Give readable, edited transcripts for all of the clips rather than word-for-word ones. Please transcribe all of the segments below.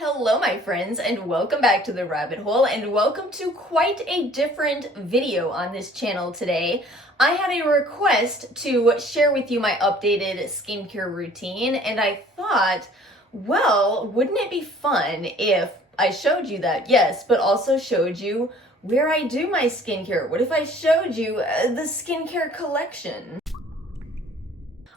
Hello my friends, and welcome back to the rabbit hole, and welcome to quite a different video on this channel today. I had a request to share with you my updated skincare routine, and I thought, well, wouldn't it be fun if I showed you that? Yes, but also showed you where I do my skincare. What if I showed you the skincare collection?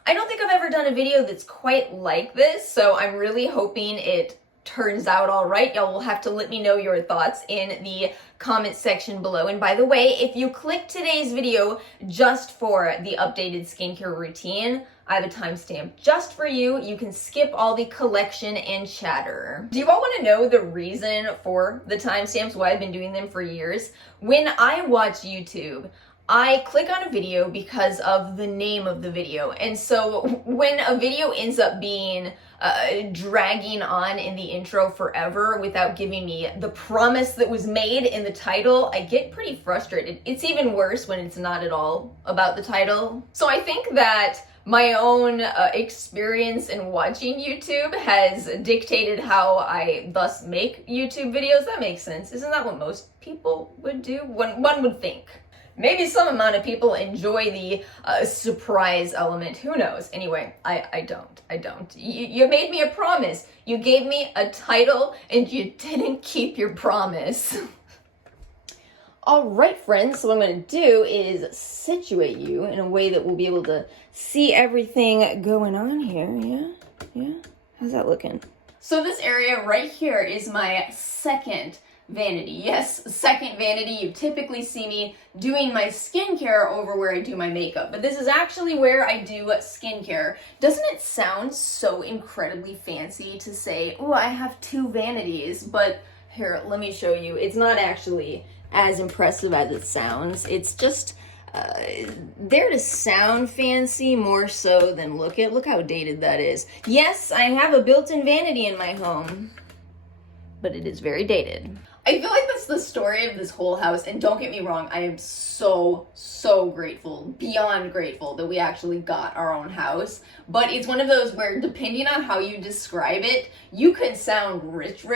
I don't think I've ever done a video that's quite like this, so I'm really hoping it turns out all right. Y'all will have to let me know your thoughts in the comment section below. And by the way, if you click today's video just for the updated skincare routine, I have a timestamp just for you. You can skip all the collection and chatter. Do you all want to know the reason for the timestamps, why I've been doing them for years? When I watch YouTube, I click on a video because of the name of the video. And so when a video ends up being dragging on in the intro forever without giving me the promise that was made in the title, I get pretty frustrated. It's even worse when it's not at all about the title. So I think that my own experience in watching YouTube has dictated how I thus make YouTube videos. That makes sense. Isn't that what most people would do? One would think. Maybe some amount of people enjoy the surprise element. Who knows? Anyway, I don't. You made me a promise. You gave me a title and you didn't keep your promise. All right, friends, so what I'm going to do is situate you in a way that we'll be able to see everything going on here. Yeah? How's that looking? So this area right here is my second vanity. Yes, second vanity. You typically see me doing my skincare over where I do my makeup, but this is actually where I do skincare. Doesn't it sound so incredibly fancy to say, oh, I have two vanities? But here, let me show you. It's not actually as impressive as it sounds. It's just there to sound fancy more so than look how dated that is. Yes, I have a built-in vanity in my home, but it is very dated. I feel like that's the story of this whole house, and don't get me wrong, I am so grateful, beyond grateful that we actually got our own house. But it's one of those where, depending on how you describe it, you could sound rich,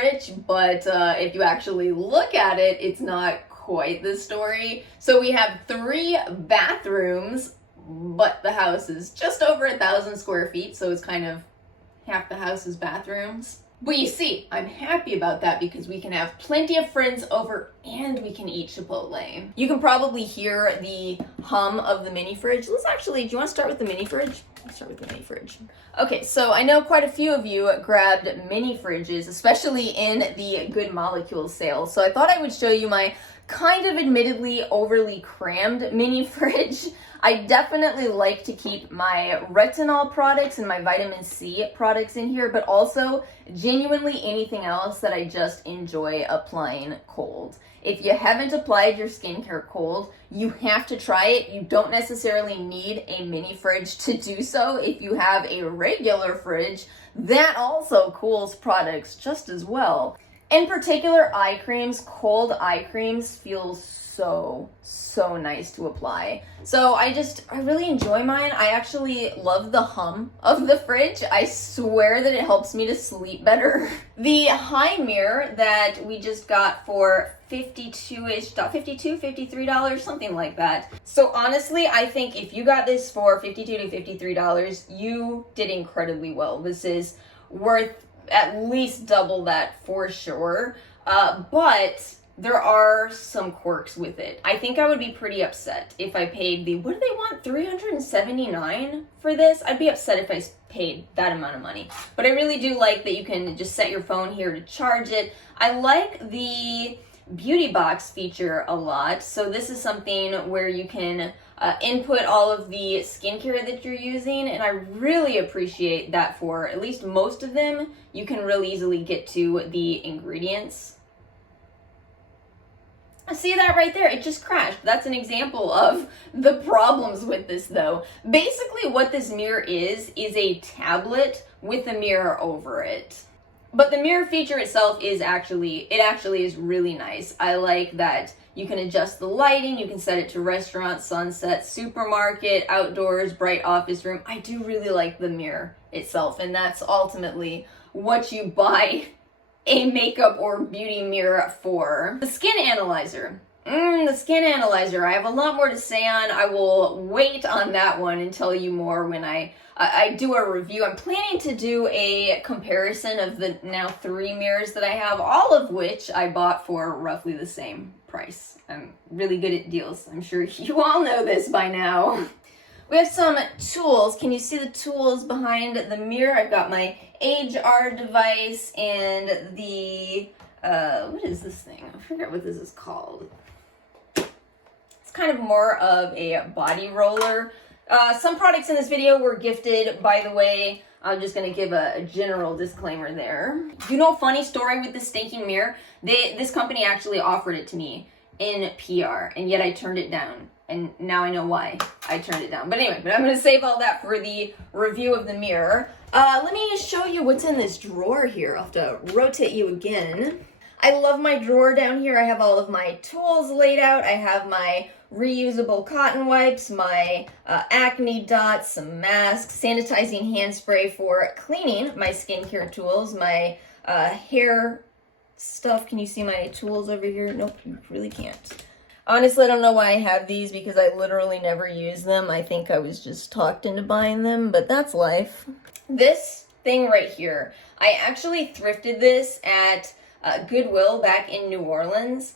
but if you actually look at it, it's not quite the story. So we have 3 bathrooms, but the house is just over 1,000 square feet, so it's kind of half the house is bathrooms. But you see, I'm happy about that because we can have plenty of friends over and we can eat Chipotle. You can probably hear the hum of the mini fridge. Do you want to start with the mini fridge? Let's start with the mini fridge. Okay, so I know quite a few of you grabbed mini fridges, especially in the Good Molecules sale. So I thought I would show you my kind of admittedly overly crammed mini fridge. I definitely like to keep my retinol products and my vitamin C products in here, but also genuinely anything else that I just enjoy applying cold. If you haven't applied your skincare cold, you have to try it. You don't necessarily need a mini fridge to do so. If you have a regular fridge, that also cools products just as well. In particular, eye creams, cold eye creams feel so nice to apply. So I really enjoy mine. I actually love the hum of the fridge. I swear that it helps me to sleep better. The high mirror that we just got for $53, something like that. So honestly, I think if you got this for $52 to $53, you did incredibly well. This is worth at least double that for sure. But there are some quirks with it. I think I would be pretty upset if I paid what do they want, $379 for this? I'd be upset if I paid that amount of money. But I really do like that you can just set your phone here to charge it. I like the beauty box feature a lot. So this is something where you can input all of the skincare that you're using, and I really appreciate that for at least most of them. You can really easily get to the ingredients. See that right there? It just crashed. That's an example of the problems with this though. Basically what this mirror is a tablet with a mirror over it. But the mirror feature itself is actually is really nice. I like that you can adjust the lighting, you can set it to restaurant, sunset, supermarket, outdoors, bright office room. I do really like the mirror itself, and that's ultimately what you buy a makeup or beauty mirror for. The skin analyzer. The skin analyzer. I have a lot more to say on. I will wait on that one and tell you more when I do a review. I'm planning to do a comparison of the now 3 mirrors that I have, all of which I bought for roughly the same price. I'm really good at deals. I'm sure you all know this by now. We have some tools. Can you see the tools behind the mirror? I've got my HR device and the, what is this thing? I forget what this is called. It's kind of more of a body roller. Some products in this video were gifted, by the way. I'm just going to give a general disclaimer there. You know, funny story with this stinking mirror? This company actually offered it to me in PR, and yet I turned it down. And now I know why I turned it down. But anyway, I'm going to save all that for the review of the mirror. Let me just show you what's in this drawer here. I'll have to rotate you again. I love my drawer down here. I have all of my tools laid out. I have my reusable cotton wipes, my acne dots, some masks, sanitizing hand spray for cleaning, my skincare tools, my hair stuff. Can you see my tools over here? Nope, you really can't. Honestly, I don't know why I have these because I literally never use them. I think I was just talked into buying them, but that's life. This thing right here, I actually thrifted this at Goodwill back in New Orleans.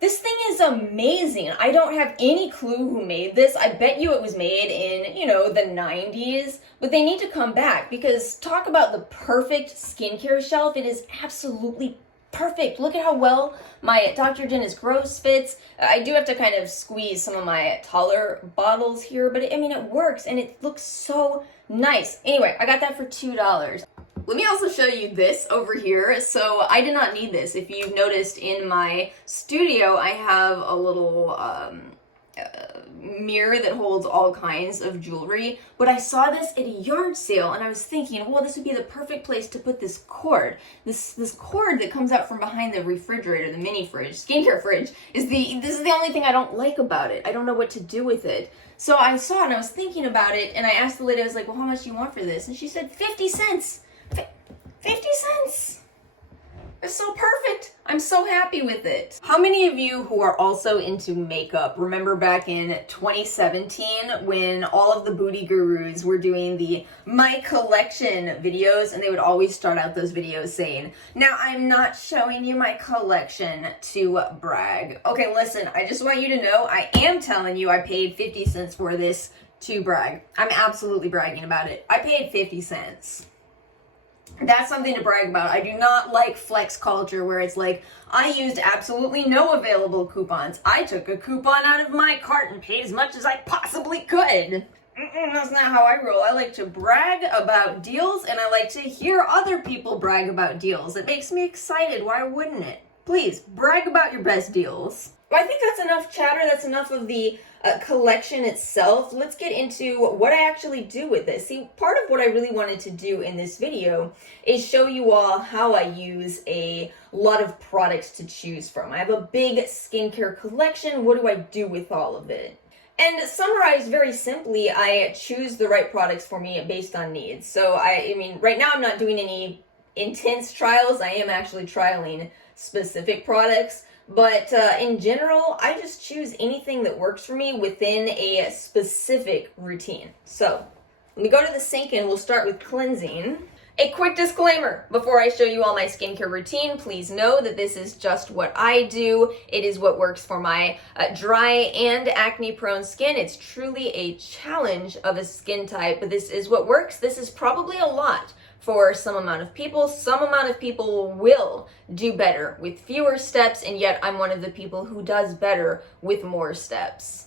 This thing is amazing. I don't have any clue who made this. I bet you it was made in, you know, the 90s, but they need to come back because talk about the perfect skincare shelf. It is absolutely perfect. Look at how well my Dr. Dennis Gross fits. I do have to kind of squeeze some of my taller bottles here, but I mean, it works and it looks so nice. Anyway, I got that for $2. Let me also show you this over here. So I did not need this. If you've noticed in my studio, I have a little mirror that holds all kinds of jewelry, but I saw this at a yard sale and I was thinking, well, this would be the perfect place to put this cord. This cord that comes out from behind the refrigerator, the mini fridge, skincare fridge, this is the only thing I don't like about it. I don't know what to do with it. So I saw it and I was thinking about it and I asked the lady, I was like, well, how much do you want for this? And she said 50 cents. 50 cents. It's so perfect. I'm so happy with it. How many of you who are also into makeup remember back in 2017 when all of the booty gurus were doing the My Collection videos and they would always start out those videos saying, now I'm not showing you my collection to brag. Okay, listen, I just want you to know I am telling you I paid 50 cents for this to brag. I'm absolutely bragging about it. I paid 50 cents. That's something to brag about. I do not like flex culture where it's like, I used absolutely no available coupons. I took a coupon out of my cart and paid as much as I possibly could. That's not how I roll. I like to brag about deals and I like to hear other people brag about deals. It makes me excited. Why wouldn't it? Please, brag about your best deals. Well, I think that's enough chatter. That's enough of the collection itself. Let's get into what I actually do with this. See, part of what I really wanted to do in this video is show you all how I use a lot of products to choose from. I have a big skincare collection. What do I do with all of it? And summarized very simply, I choose the right products for me based on needs. So I mean, right now I'm not doing any intense trials. I am actually trialing specific products. But in general, I just choose anything that works for me within a specific routine. So let me go to the sink and we'll start with cleansing. A quick disclaimer before I show you all my skincare routine. Please know that this is just what I do. It is what works for my dry and acne prone skin. It's truly a challenge of a skin type, but this is what works. This is probably a lot for some amount of people. Some amount of people will do better with fewer steps, and yet I'm one of the people who does better with more steps.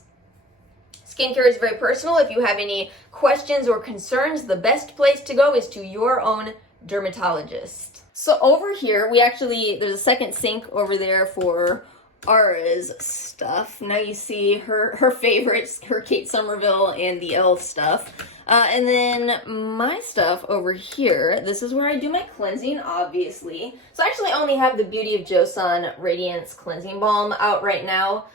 Skincare is very personal. If you have any questions or concerns, the best place to go is to your own dermatologist. So over here, there's a second sink over there for Ara's stuff. Now you see her favorites, her Kate Somerville and the e.l.f. stuff. And then my stuff over here, this is where I do my cleansing, obviously. So I actually only have the Beauty of Joseon Radiance Cleansing Balm out right now,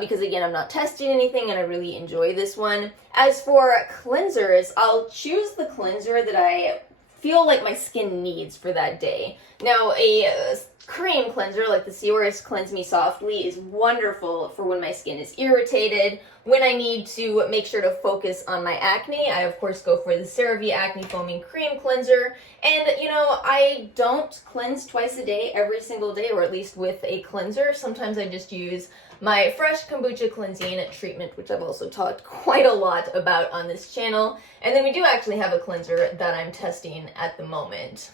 because again, I'm not testing anything and I really enjoy this one. As for cleansers, I'll choose the cleanser that I feel like my skin needs for that day. Now, a cream cleanser like the Cioris Cleanse Me Softly is wonderful for when my skin is irritated, when I need to make sure to focus on my acne. I, of course, go for the CeraVe Acne Foaming Cream Cleanser. And, you know, I don't cleanse twice a day, every single day, or at least with a cleanser. Sometimes I just use my fresh kombucha cleansing treatment, which I've also talked quite a lot about on this channel. And then we do actually have a cleanser that I'm testing at the moment.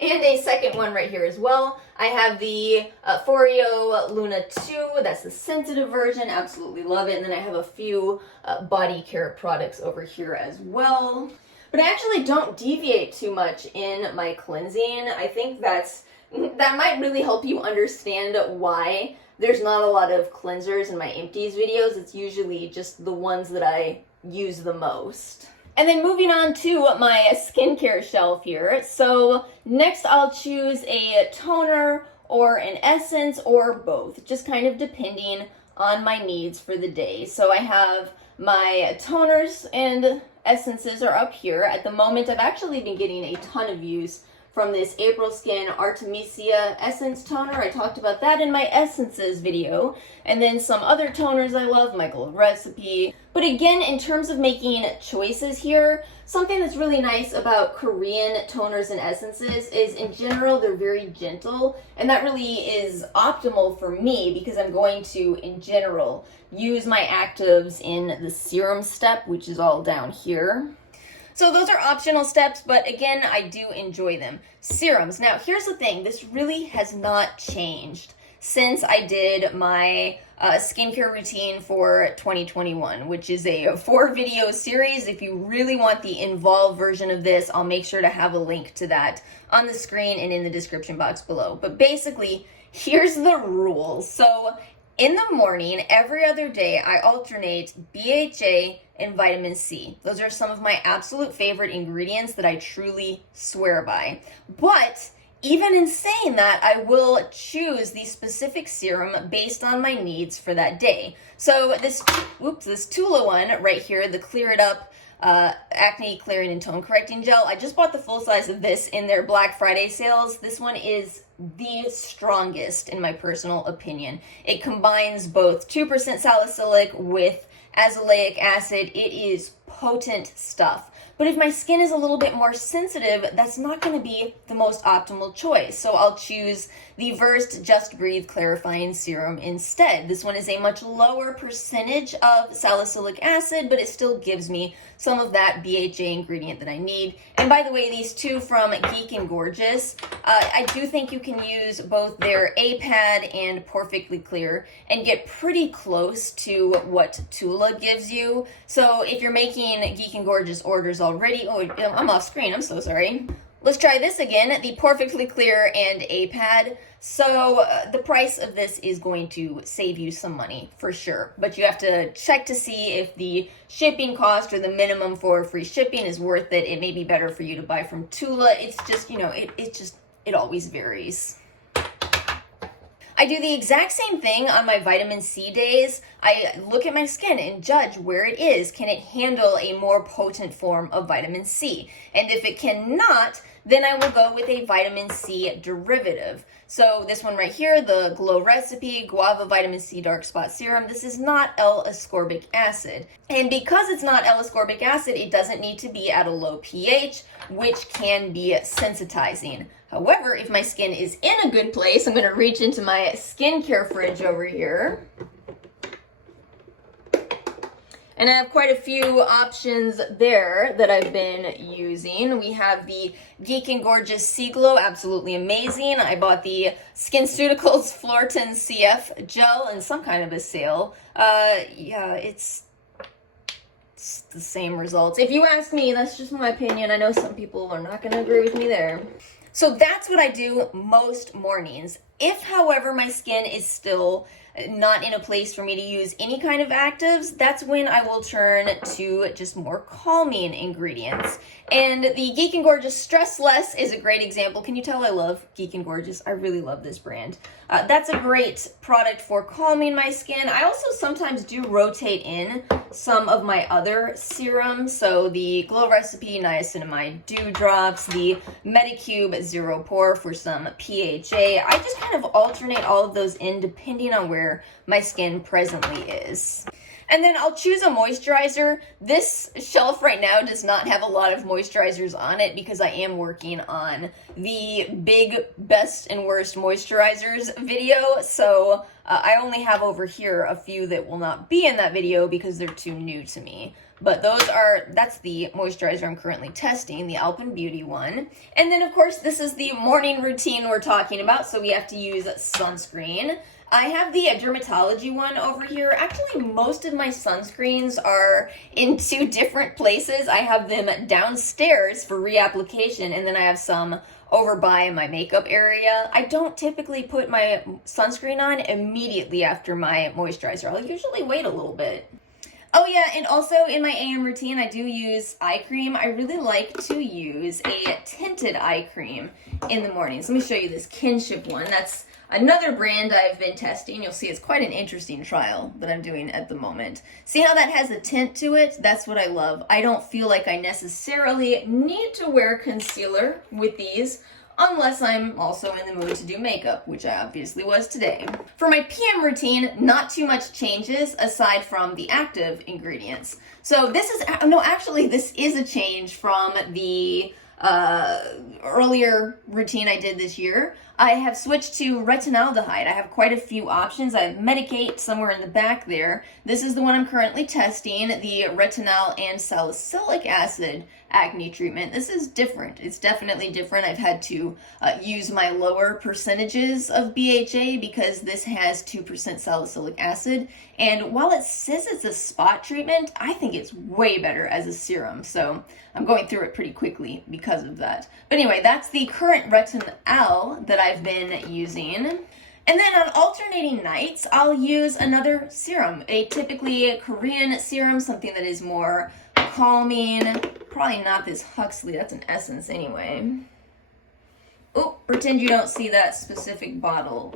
And a second one right here as well. I have the Foreo Luna 2. That's the sensitive version. Absolutely love it. And then I have a few body care products over here as well. But I actually don't deviate too much in my cleansing. I think that might really help you understand why there's not a lot of cleansers in my empties videos. It's usually just the ones that I use the most. And then moving on to my skincare shelf here. So next I'll choose a toner or an essence or both, just kind of depending on my needs for the day. So I have my toners and essences are up here. At the moment, I've actually been getting a ton of use from this April Skin Artemisia Essence Toner. I talked about that in my Essences video. And then some other toners I love, Michael Recipe. But again, in terms of making choices here, something that's really nice about Korean toners and essences is in general, they're very gentle. And that really is optimal for me because I'm going to, in general, use my actives in the serum step, which is all down here. So those are optional steps, but again, I do enjoy them. Serums. Now, here's the thing. This really has not changed since I did my skincare routine for 2021, which is a 4-video series. If you really want the involved version of this, I'll make sure to have a link to that on the screen and in the description box below. But basically, here's the rules. So in the morning, every other day, I alternate BHA and vitamin C. Those are some of my absolute favorite ingredients that I truly swear by. But even in saying that, I will choose the specific serum based on my needs for that day. So this Tula one right here, the Clear It Up Acne Clearing and Tone Correcting Gel. I just bought the full size of this in their Black Friday sales. This one is the strongest in my personal opinion. It combines both 2% salicylic with azelaic acid. It is potent stuff. But if my skin is a little bit more sensitive, that's not going to be the most optimal choice. So I'll choose the Versed Just Breathe Clarifying Serum instead. This one is a much lower percentage of salicylic acid, but it still gives me some of that BHA ingredient that I need. And by the way, these two from Geek and Gorgeous, I do think you can use both their A-Pad and Perfectly Clear and get pretty close to what Tula gives you. So if you're making Geek and Gorgeous orders already, oh, I'm off screen, I'm so sorry. Let's try this again, the Perfectly Clear and A-Pad. So the price of this is going to save you some money for sure, but you have to check to see if the shipping cost or the minimum for free shipping is worth it. It may be better for you to buy from Tula. It's just, you know, it always varies. I do the exact same thing on my vitamin C days. I look at my skin and judge where it is. Can it handle a more potent form of vitamin C? And if it cannot, then I will go with a vitamin C derivative. So this one right here, the Glow Recipe Guava Vitamin C Dark Spot Serum, this is not L-ascorbic acid. And because it's not L-ascorbic acid, it doesn't need to be at a low pH, which can be sensitizing. However, if my skin is in a good place, I'm going to reach into my skincare fridge over here. And I have quite a few options there that I've been using. We have the Geek and Gorgeous Sea Glow, absolutely amazing. I bought the SkinCeuticals Flortin CF gel in some kind of a sale. Yeah, it's the same results. If you ask me, that's just my opinion. I know some people are not going to agree with me there. So that's what I do most mornings. If, however, my skin is still not in a place for me to use any kind of actives, that's when I will turn to just more calming ingredients. And the Geek and Gorgeous Stress Less is a great example. Can you tell I love Geek and Gorgeous? I really love this brand. That's a great product for calming my skin. I also sometimes do rotate in some of my other serums. So the Glow Recipe Niacinamide Dew Drops, the Medicube Zero Pore for some PHA. I just kind of alternate all of those in depending on where my skin presently is. And then I'll choose a moisturizer. This shelf right now does not have a lot of moisturizers on it because I am working on the big best and worst moisturizers video. So I only have over here a few that will not be in that video because they're too new to me. But that's the moisturizer I'm currently testing, the Alpen Beauty one. And then of course this is the morning routine we're talking about, so we have to use sunscreen. I have the dermatology one over here. Actually, most of my sunscreens are in two different places. I have them downstairs for reapplication, and then I have some over by my makeup area. I don't typically put my sunscreen on immediately after my moisturizer. I'll usually wait a little bit. Oh yeah, and also in my AM routine, I do use eye cream. I really like to use a tinted eye cream in the mornings. Let me show you this Kinship one. That's another brand I've been testing. You'll see it's quite an interesting trial that I'm doing at the moment. See how that has a tint to it? That's what I love. I don't feel like I necessarily need to wear concealer with these unless I'm also in the mood to do makeup, which I obviously was today. For my PM routine, not too much changes aside from the active ingredients. So this is a change from the earlier routine I did this year. I have switched to retinaldehyde. I have quite a few options. I have Medicate somewhere in the back there. This is the one I'm currently testing, the retinal and salicylic acid acne treatment. This is different. It's definitely different. I've had to use my lower percentages of BHA because this has 2% salicylic acid. And while it says it's a spot treatment, I think it's way better as a serum. So I'm going through it pretty quickly because of that. But anyway, that's the current retinal that I've been using. And then on alternating nights, I'll use another serum, typically a Korean serum, something that is more calming. Probably not this Huxley, that's an Essence anyway. Oh, pretend you don't see that specific bottle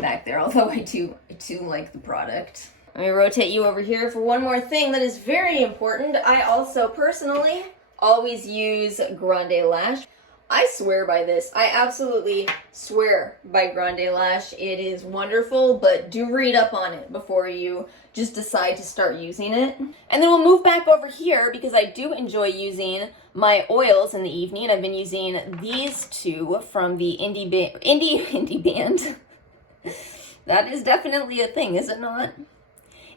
back there, although I do like the product. Let me rotate you over here for one more thing that is very important. I also personally always use Grande Lash. I swear by this. I absolutely swear by Grande Lash. It is wonderful, but do read up on it before you just decide to start using it. And then we'll move back over here because I do enjoy using my oils in the evening. I've been using these two from the indie band. That is definitely a thing, is it not?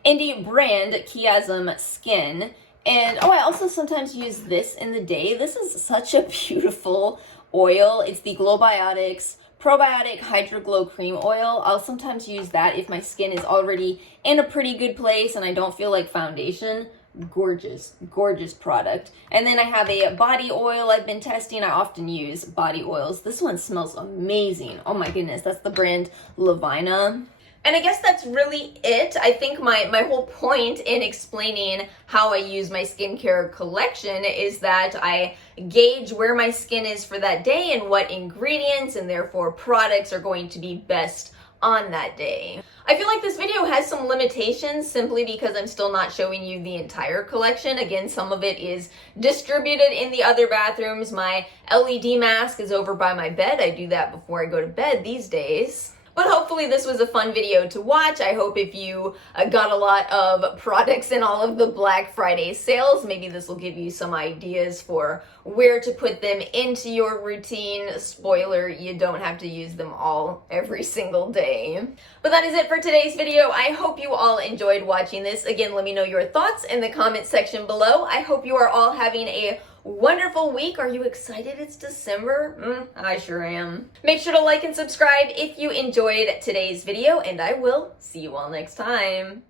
Indie brand Chiasm Skin. And I also sometimes use this in the day. This is such a beautiful oil. It's the Glowbiotics Probiotic Hydro Glow Cream Oil. I'll sometimes use that if my skin is already in a pretty good place and I don't feel like foundation. Gorgeous, gorgeous product. And then I have a body oil I've been testing. I often use body oils. This one smells amazing. Oh my goodness, that's the brand Lavina. And I guess that's really it. I think my whole point in explaining how I use my skincare collection is that I gauge where my skin is for that day and what ingredients and therefore products are going to be best on that day. I feel like this video has some limitations simply because I'm still not showing you the entire collection. Again, some of it is distributed in the other bathrooms. My LED mask is over by my bed. I do that before I go to bed these days. But hopefully this was a fun video to watch. I hope if you got a lot of products in all of the Black Friday sales, maybe this will give you some ideas for where to put them into your routine. Spoiler, you don't have to use them all every single day. But that is it for today's video. I hope you all enjoyed watching this. Again, let me know your thoughts in the comment section below. I hope you are all having a wonderful week. Are you excited it's December? I sure am. Make sure to like and subscribe if you enjoyed today's video, and I will see you all next time.